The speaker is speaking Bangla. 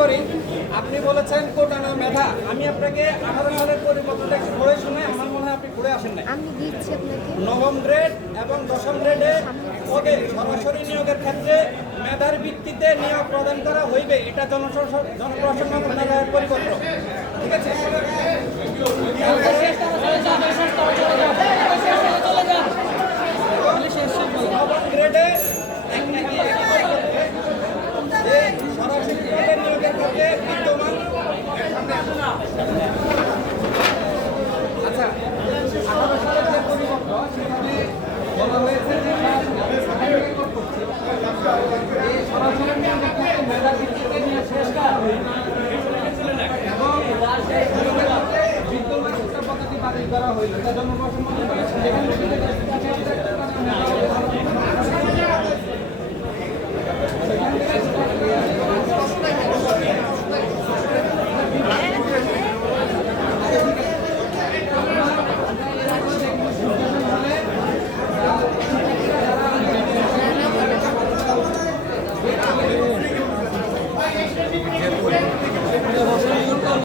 করি আপনি বলেছেন কোটানা মেধা। আমি আপনাকে আঠারো সালের পরিবর্তনটা একটু পড়ে শুনে আমার মনে হয় আপনি পড়ে আসেন নাই। আমি দিচ্ছি আপনাকে। নবম গ্রেড এবং দশম গ্রেডে পদে সরাসরি নিয়োগের ক্ষেত্রে মেধার ভিত্তিতে নিয়োগ প্রদান করা হইবে এটা জনপ্রশাসন জনপ্রশাসন মন্ত্রণালয়ের পরিপত্র। ঠিক আছে নবম গ্রেডে একই একই পরিপত্রে যে সরাসরি পদে নিয়োগের ক্ষেত্রে বিদ্যমান আচ্ছা আঠারো সালের যে পরিপত্র সেখানে বলা হয়েছে যে সরাসরি নিয়োগ করছে। এই সরাসরি নিয়োগের ক্ষেত্রে মেধা ভিত্তিতে নিয়ে শেষ করা হয়নি। এবং নিয়োগের ক্ষেত্রে বিদ্যমান শিক্ষা পদ্ধতি বাতিল করা হইল এটা জনপ্রশাসন হ্যাঁ